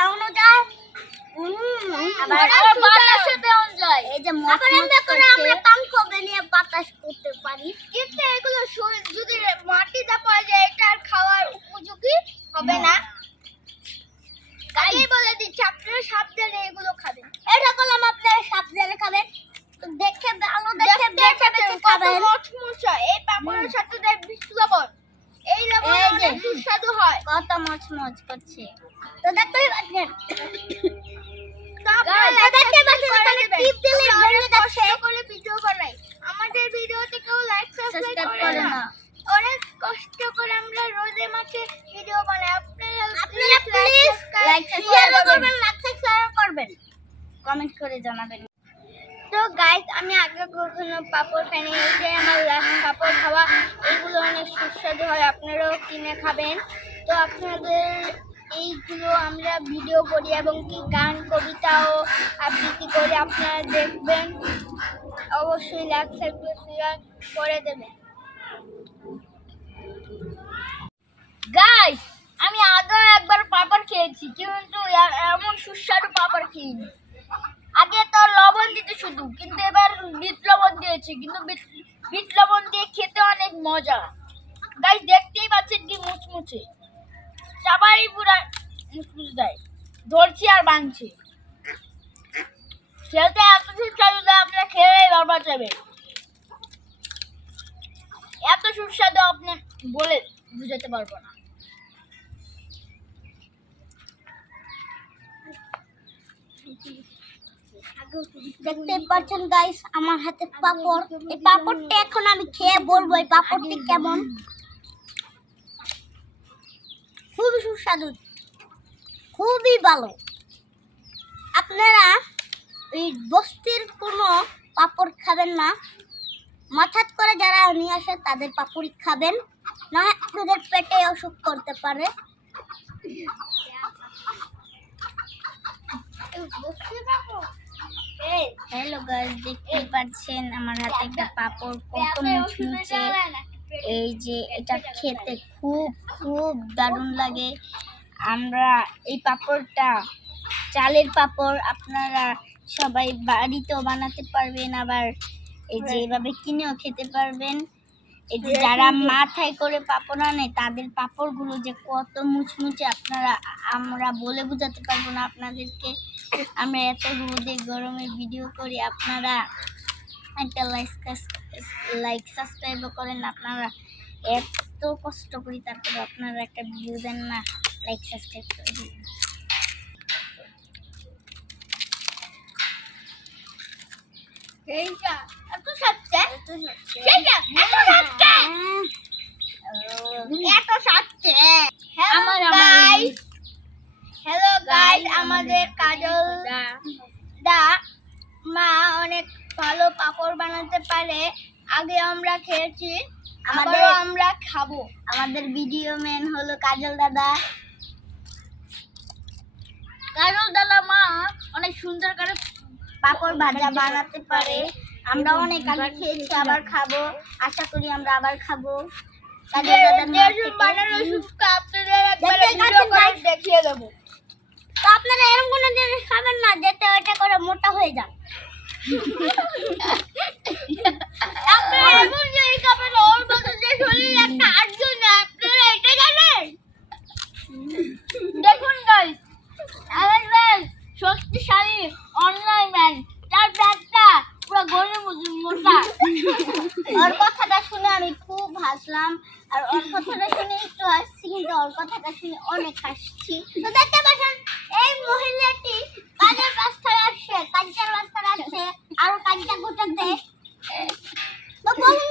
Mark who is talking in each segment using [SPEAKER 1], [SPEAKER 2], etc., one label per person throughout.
[SPEAKER 1] খাওয়ানো যায়। এই যে করে আমরা পাঙ্খ বানিয়ে বাতাস করতে পারি?
[SPEAKER 2] কিন্তু এগুলো যদি মাটিতে পড়ে যায় এটা আর খাওয়ার উপযোগী হবে না। আগেই বলে দিচ্ছি আপনারা সাবধানে এগুলো খাবেন।
[SPEAKER 1] এটা করলাম আপনারা সাবধানে খাবেন। দেখে ভালো দেখে খাবেন।
[SPEAKER 2] মচমচা। এই পাপড়ের সাথে দেয় লবণ। এই লবণ সুস্বাদু হয়।
[SPEAKER 1] কত মচমচ করছে।
[SPEAKER 2] সাবস্ক্রাইব করে না। অনেক কষ্ট করে আমরা রোজে মাসে ভিডিও বানাই। আপনারা
[SPEAKER 1] আপনারা প্লিজ লাইক শেয়ার করবেন। লাইক শেয়ার করবেন। কমেন্ট করে জানাবেন।
[SPEAKER 2] তো গাইস আমি আগে কখনো পাপড় খাইনি যে আমার লাস্ট পাপড় খাওয়া এগুলো অনেক সুস্বাদু হয় আপনারাও কিনে খাবেন। তো আপনাদের এইগুলো আমরা ভিডিও করি এবং কি গান কবিতাও আবৃত্তি করে আপনারা দেখবেন। অবশ্যই লাইক শেয়ার করে দেবেন গাইস আমি আগে একবার পাপড় খেয়েছি, কিন্তু এমন সুস্বাদু পাপড় খেয়েছি আগে তো লবণ দিতে শুধু, কিন্তু এবার বিট লবণ দিয়েছে, কিন্তু বিট লবণ দিয়ে খেতে অনেক মজা। গাইস দেখতেই পাচ্ছেন কি মুচমুচে। সবারই পুরা মুচমুচে দেয়। ধরছি আর ভাঙছে খেলতে এত সুস্বাদু দেয় আপনারা খেলেই বারবার যাবেন এত সুস্বাদু আপনি বলে বুঝাতে পারব না।
[SPEAKER 1] দেখতে পাচ্ছেন গাইস আমার হাতে পাপড়। এই পাপড়টা এখন আমি খেয়ে বলব, এই পাপড়টি কেমন? খুবই সুস্বাদু, খুবই ভালো। আপনারা এই বস্তির কোনো পাপড় খাবেন না। মাথাত করে যারা নিয়ে আসে তাদের পাপড়ি খাবেন। না আপনাদের পেটে অসুখ করতে পারে। হ্যালো গাইস দেখতে পাচ্ছেন আমার হাতে একটা পাপড় কত মুচমুচে এই যে এটা খেতে খুব খুব দারুণ লাগে। আমরা এই পাপড়টা চালের পাপড় আপনারা সবাই বাড়িতেও বানাতে পারবেন আবার এই যে এভাবে কিনেও খেতে পারবেন। এই যে যারা মাথায় করে পাপড় আনে তাদের পাপড়গুলো যে কত মুচমুচে আপনারা আমরা বলে বোঝাতে পারব না আপনাদেরকে। আমরা এত রোদে গরমে ভিডিও করি আপনারা একটা লাইক লাইক সাবস্ক্রাইবও করেন আপনারা এত কষ্ট করি তারপরে আপনারা একটা ভিডিও দেন না লাইক সাবস্ক্রাইব করে দিন।
[SPEAKER 2] এত সেইটা এত এত হ্যালো গাইস হ্যালো গাইস আমাদের কাজল দা মা অনেক ভালো পাপড় বানাতে পারে। আগে আমরা খেয়েছি
[SPEAKER 1] আমাদের-
[SPEAKER 2] আমাদের আমরা খাব।
[SPEAKER 1] আমাদের ভিডিও ম্যান হলো কাজল দাদা।
[SPEAKER 2] কাজল দাদা মা অনেক সুন্দর করে
[SPEAKER 1] পাপড় ভাজা বানাতে পারে। আমরা অনেক আগে খেয়েছি আবার খাব। আশা করি আমরা আবার খাব?
[SPEAKER 2] দেখিয়ে দেবো।
[SPEAKER 1] তো আপনারা এরকম কোনো জিনিস খাবেন না যেতে ওইটা করে মোটা হয়ে যান
[SPEAKER 2] আপনারা এমন জিনিস খাবেন ওর মতো যে শরীর একটা আর্য না আপনারা এটা জানেন দেখুন গাইস আমাদের শক্তিশালী অনলাইন ম্যান তার ব্যাগটা পুরো গরুর মতো মোটা
[SPEAKER 1] ওর কথাটা শুনে আমি খুব হাসলাম আর ওর কথাটা শুনে একটু হাসছি, কিন্তু ওর কথাটা শুনে অনেক হাসছি। তো দেখতে পাচ্ছেন, এই মহিলাটি কাজের রাস্তায় আসছে, কাজের রাস্তায় আসছে, আর কাজটা গোটাতে। তো বলুন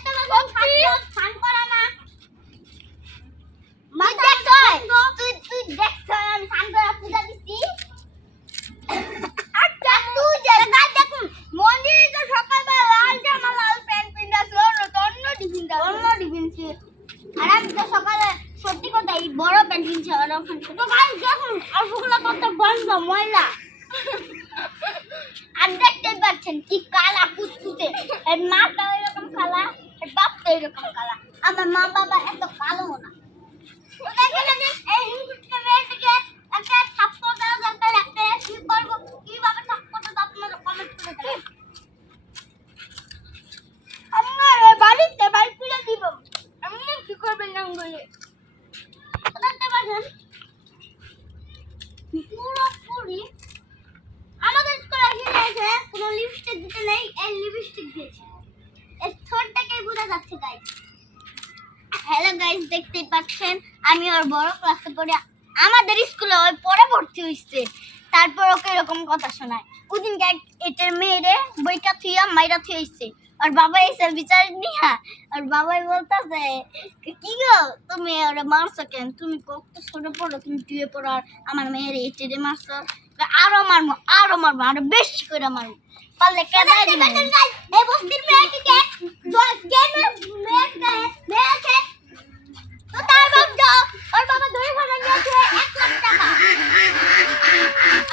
[SPEAKER 1] আমি
[SPEAKER 2] কি
[SPEAKER 1] করবেন না বলে দেখতে পাচ্ছেন পুরোপুরি আমাদের স্কুলে এসে কোনো লিপস্টিক দিতে নেই, এই লিপস্টিক দিয়েছে। যাচ্ছে গাইস হ্যালো গাইস দেখতেই পাচ্ছেন? আমি ওর বড় ক্লাসে পড়ে আমাদের স্কুলে ওই পরে ভর্তি হইছে। তারপর ওকে এরকম কথা শোনায়। ওদিন এটার মেয়েরে বইটা থুইয়া মাইরা থুইছে। আর বাবা এসে বিচার নিয়া আর বাবাই বলতেছে কি গো তুমি ওরা মারছো কেন? তুমি কত ছোট পড়ো তুমি টুয়ে পড়ো আর আমার মেয়ের এটেরে মারছো। আরও মারবো আরও মারবো আরও বেশি করে মারবো। পারলে কেদাই দিবেন এই বস্তির মেয়েটিকে মেয়েকে মেয়েকে তো তার বাবা ওর বাবা ধরে ফেলে নিয়েছে এক লাখ টাকা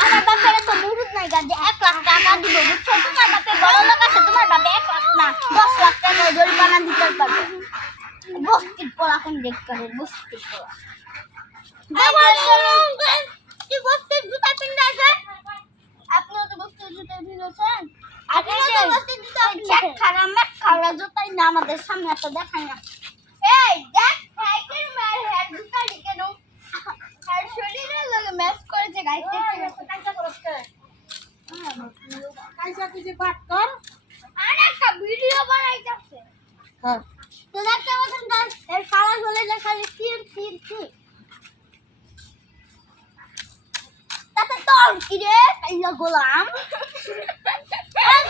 [SPEAKER 1] আমার বাপের তো মুরুদ নাই গাছে এক লাখ টাকা দিব বুঝছ তোমার বাপে বড় লোক আছে তোমার বাপে এক লাখ না দশ লাখ টাকা জরিমানা দিতে পারবে বস্তির পোলা কোন দেখ করে বস্তির পোলা বস্তির জুতা পিন্ডা আছে আপনিও তো বস্তির জুতা পিন্ডেছেন আপনিও তো বস্তির খারাপ ম্যাক খাওয়া জুতাই না আমাদের সামনে এত দেখায় না। এই দেখ জুতা দিকে আর শরীরের লগে ম্যাচ করেছে দেখতে
[SPEAKER 2] কাইসা কিছু কর।
[SPEAKER 1] আর একটা ভিডিও বানাইতেছে
[SPEAKER 2] হ্যাঁ
[SPEAKER 1] তাতে তোর কি রে কাইলা গোলাম এক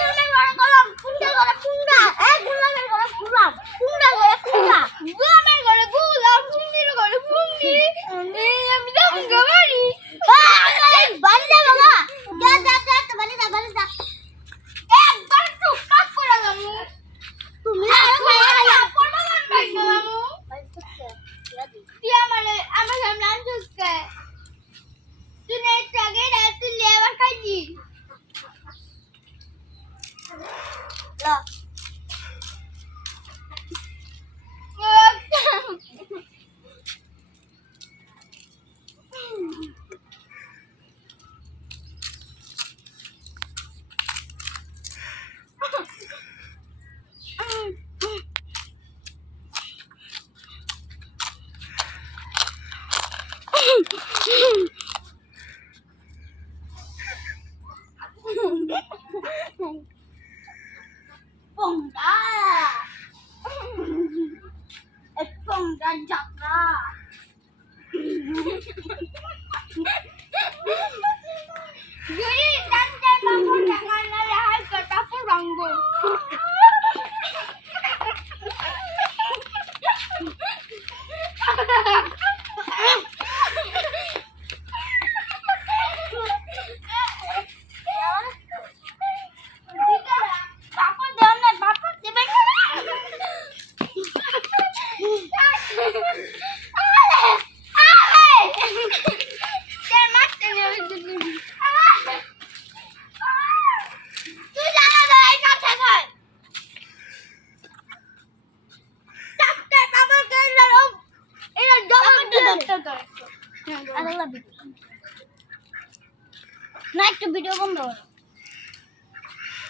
[SPEAKER 1] না, একটু ভিডিও বন্ধ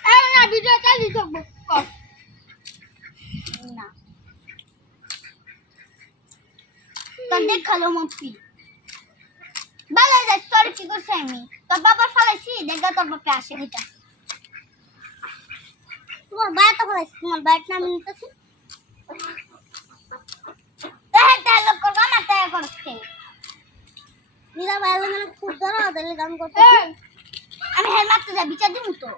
[SPEAKER 1] করো না। ভিডিও চালিয়ে থাকব না। তোর দেখাল মপি ভালো যাস তোর কি করছে আমি? তোর বাবার ফলাইছি, দেখা তোর বাপে আসে এটা তোমার বাড়ি তো ফলাইছি, তোমার করব তাই করছে নীলা বাইরে মানে খুব ধরো তাহলে দাম করতে আমি হের মারতে যাই বিচার দিব তো।